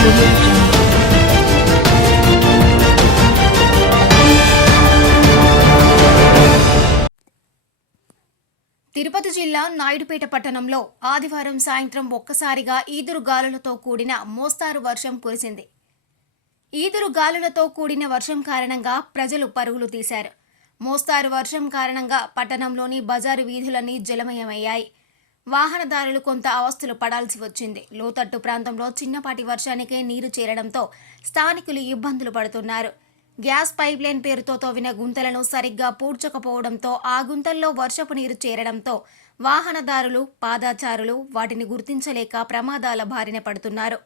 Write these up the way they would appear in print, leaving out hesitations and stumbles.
తిరుపతి జిల్లా నాయుడుపేట పట్టణంలో ఆదివారం సాయంత్రం ఒక్కసారిగా ఈదురు గాలులతో కూడిన మోస్తారు వర్షం కురిసింది. ఈదురు గాలులతో కూడిన వర్షం కారణంగా ప్రజలు పరుగులు తీశారు. మోస్తారు వర్షం కారణంగా పట్టణంలోని బజారు వీధులన్నీ జలమయమయ్యాయి. వాహనదారులు కొంత అవస్థలు పడాల్సి వచ్చింది. లోతట్టు ప్రాంతంలో చిన్నపాటి వర్షానికే నీరు చేరడంతో స్థానికులు ఇబ్బందులు పడుతున్నారు. గ్యాస్ పైప్లైన్ పేరుతో తవ్విన గుంతలను సరిగ్గా పూడ్చకపోవడంతో ఆ గుంతల్లో వర్షపు నీరు చేరడంతో వాహనదారులు, పాదచారులు వాటిని గుర్తించలేక ప్రమాదాల బారిన పడుతున్నారు.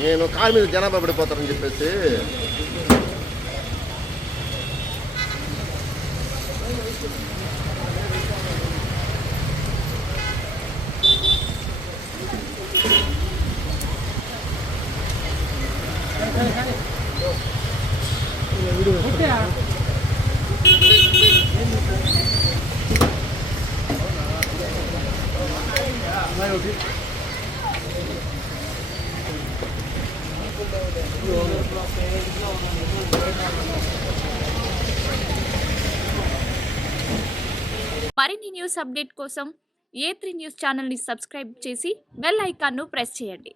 నేను కాలు మీద జనాభా పడిపోతారని చెప్పేసి మరిన్ని న్యూస్ అప్డేట్ కోసం A3 న్యూస్ ఛానల్ని సబ్స్క్రైబ్ చేసి బెల్ ఐకాన్ను ప్రెస్ చేయండి.